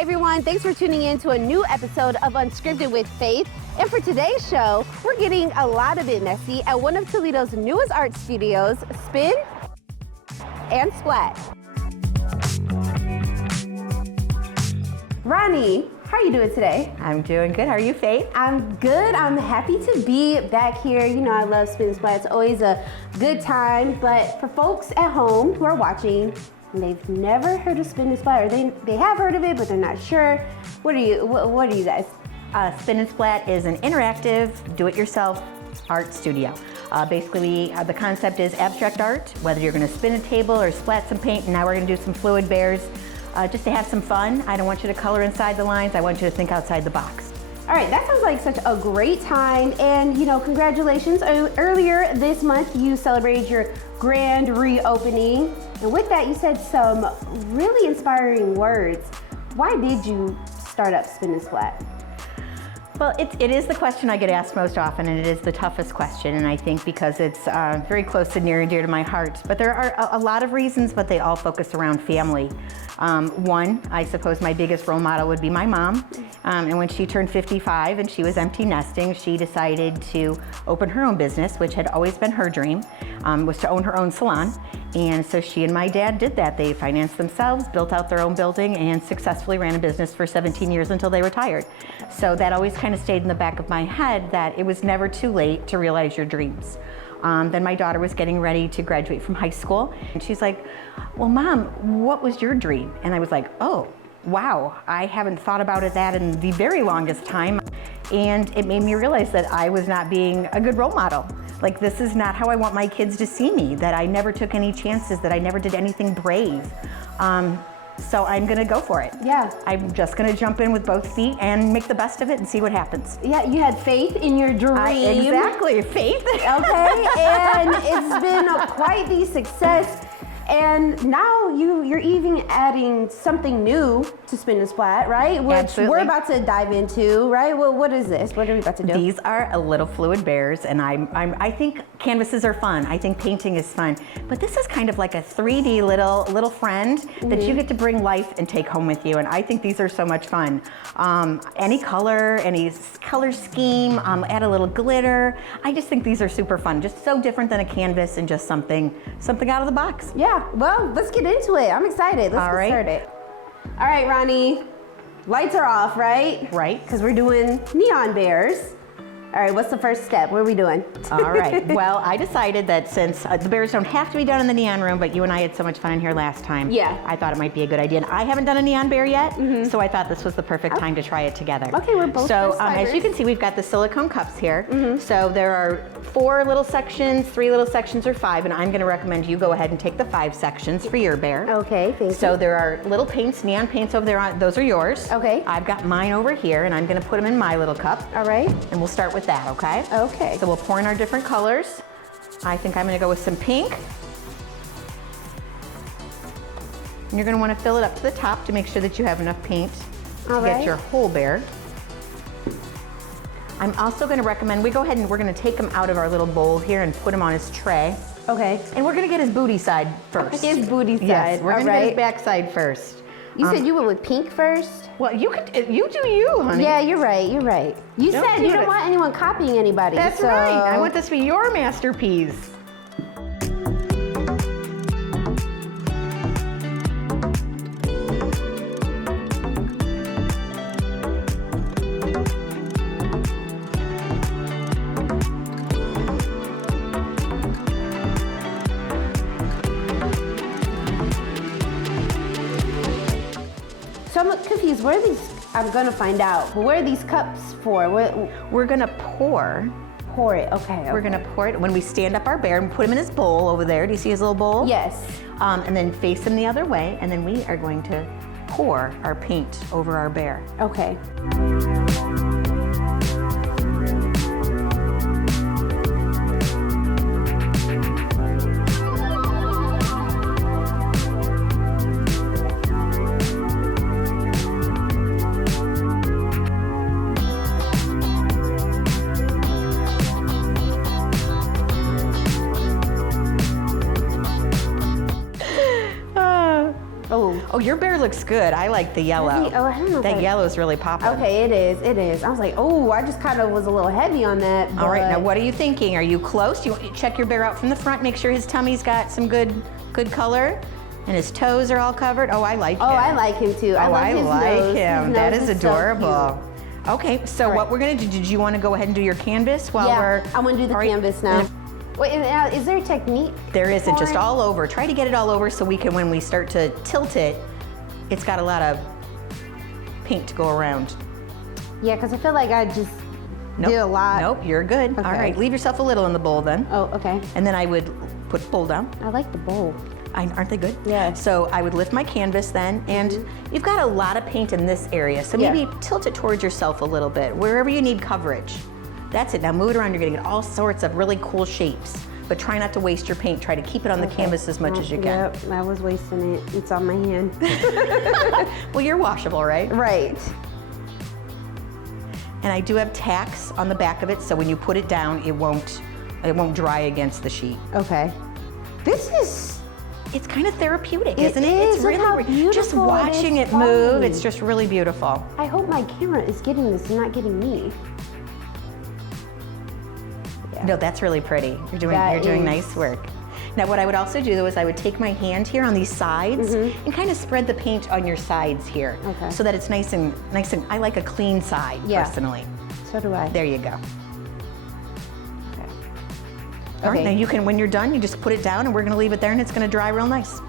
Hey everyone, thanks for tuning in to a new episode of Unscripted with Fayth. And for today's show, we're getting a lot of it messy at one of Toledo's newest art studios, Spin and Splat. Roni, how are you doing today? I'm doing good. How are you, Fayth? I'm good. I'm happy to be back here. You know, I love Spin and Splat. It's always a good time. But for folks at home who are watching, and they've never heard of Spin and Splat, or they have heard of it, but they're not sure. What are you guys? Spin and Splat is an interactive, do-it-yourself art studio. Basically, the concept is abstract art, whether you're going to spin a table or splat some paint, and now we're going to do some fluid bears, just to have some fun. I don't want you to color inside the lines. I want you to think outside the box. All right, that sounds like such a great time, and you know, congratulations. Earlier this month, you celebrated your grand reopening, and with that, you said some really inspiring words. Why did you start up Spin and Splat? Well, it is the question I get asked most often, and it is the toughest question, and I think because it's very close and near and dear to my heart. But there are a lot of reasons, but they all focus around family. One, I suppose my biggest role model would be my mom. And when she turned 55 and she was empty nesting, she decided to open her own business, which had always been her dream, was to own her own salon. And so she and my dad did that. They financed themselves, built out their own building, and successfully ran a business for 17 years until they retired. So that always kind of stayed in the back of my head that it was never too late to realize your dreams. Then my daughter was getting ready to graduate from high school, and she's like, well, Mom, what was your dream? And I was like, oh, wow, I haven't thought about that in the very longest time. And it made me realize that I was not being a good role model. Like, this is not how I want my kids to see me, that I never took any chances, that I never did anything brave. So I'm gonna go for it. Yeah. I'm just gonna jump in with both feet and make the best of it and see what happens. Yeah, you had faith in your dream. Exactly, faith. Okay, and it's been quite the success. And now you're even adding something new to Spin and Splat, right? Which Absolutely. we're about to dive into, right? Well, what is this? What are we about to do? These are a little fluid bears, and I think canvases are fun. I think painting is fun, but this is kind of like a 3D little friend that you get to bring life and take home with you. And I think these are so much fun. Any color scheme, add a little glitter. I just think these are super fun. Just so different than a canvas and just something out of the box. Yeah. Well, let's get into it. I'm excited. Let's get started. All right, Roni, lights are off, right? Right. Because we're doing neon bears. All right, what's the first step? What are we doing? All right. Well, I decided that since the bears don't have to be done in the neon room, but you and I had so much fun in here last time, yeah, I thought it might be a good idea. And I haven't done a neon bear yet, so I thought this was the perfect time to try it together. Okay, we're both So as you can see, we've got the silicone cups here. So there are 4 little sections, 3 little sections, or 5, and I'm going to recommend you go ahead and take the 5 sections for your bear. Okay, thank you. So there are little paints, neon paints over there. Those are yours. Okay. I've got mine over here, and I'm going to put them in my little cup. All right. And we'll start with that, okay? Okay. So we'll pour in our different colors. I think I'm going to go with some pink. And you're going to want to fill it up to the top to make sure that you have enough paint to get your whole bear. I'm also going to recommend we go ahead and we're going to take him out of our little bowl here and put him on his tray. Okay. And we're going to get his booty side first. His booty side. Yes, we're going to get his back side first. You said you went with pink first? Well, you do you, honey. Yeah, you're right, you're right. You said you don't want anyone copying anybody. That's right. I want this to be your masterpiece. So I'm confused. What are these? I'm gonna find out. But what are these cups for? We're gonna pour it. Okay. We're gonna pour it when we stand up our bear and put him in his bowl over there. Do you see his little bowl? Yes. And then face him the other way, and then we are going to pour our paint over our bear. Okay. Oh, your bear looks good. I like the yellow. Oh, I don't know. That yellow is really popping. Okay, it is. It is. I was like, oh, I just kind of was a little heavy on that. All right, now what are you thinking? Are you close? You check your bear out from the front, make sure his tummy's got some good color, and his toes are all covered. Oh, I like him. Oh, I like him too. I like him. That is adorable. So okay, so what we're gonna do, did you want to go ahead and do your canvas while we're... I want to do the canvas now. Wait, is there a technique? There isn't, just all over. Try to get it all over so we can, when we start to tilt it, it's got a lot of paint to go around. Yeah, because I feel like I just did a lot. Nope, you're good. Okay. All right, leave yourself a little in the bowl then. Oh, okay. And then I would put the bowl down. I like the bowl. Aren't they good? Yeah. So I would lift my canvas then, and you've got a lot of paint in this area, so maybe tilt it towards yourself a little bit, wherever you need coverage. That's it. Now move it around. You're gonna get all sorts of really cool shapes, but try not to waste your paint. Try to keep it on the canvas as much as you can. Yep, I was wasting it. It's on my hand. Well, you're washable, right? Right. And I do have tacks on the back of it, so when you put it down, it won't dry against the sheet. Okay. It's kind of therapeutic, isn't it? It's really just watching it move. It's just really beautiful. I hope my camera is getting this and not getting me. Yeah. No, that's really pretty. You're doing nice work. Now, what I would also do though is I would take my hand here on these sides and kind of spread the paint on your sides here, so that it's nice and I like a clean side personally. So do I. There you go. All right, now you can, when you're done, you just put it down and we're gonna leave it there and it's gonna dry real nice.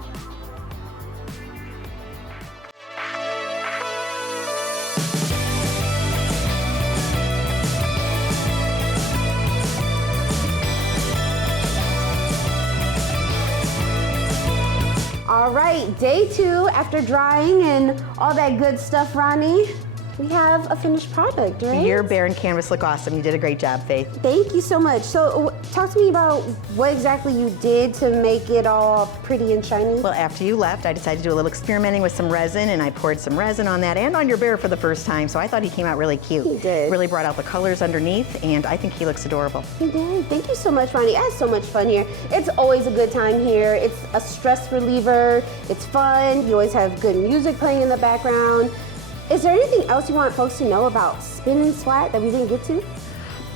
All right, day 2 after drying and all that good stuff, Roni. We have a finished product, right? Your bear and canvas look awesome. You did a great job, Fayth. Thank you so much. So talk to me about what exactly you did to make it all pretty and shiny. Well, after you left, I decided to do a little experimenting with some resin, and I poured some resin on that and on your bear for the first time, so I thought he came out really cute. He did. Really brought out the colors underneath, and I think he looks adorable. He did. Thank you so much, Roni. I had so much fun here. It's always a good time here. It's a stress reliever. It's fun. You always have good music playing in the background. Is there anything else you want folks to know about Spin and Splat that we didn't get to?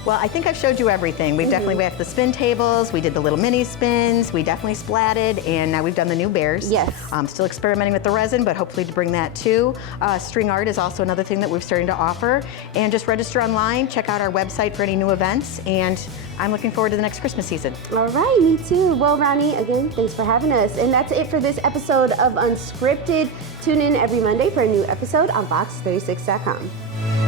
Well, I think I've showed you everything. We have the spin tables, we did the little mini spins, we definitely splatted, and now we've done the new bears. Yes. Still experimenting with the resin, but hopefully to bring that too. String art is also another thing that we're starting to offer. And just register online, check out our website for any new events, and I'm looking forward to the next Christmas season. All right, me too. Well, Roni, again, thanks for having us. And that's it for this episode of Unscripted. Tune in every Monday for a new episode on Fox36.com.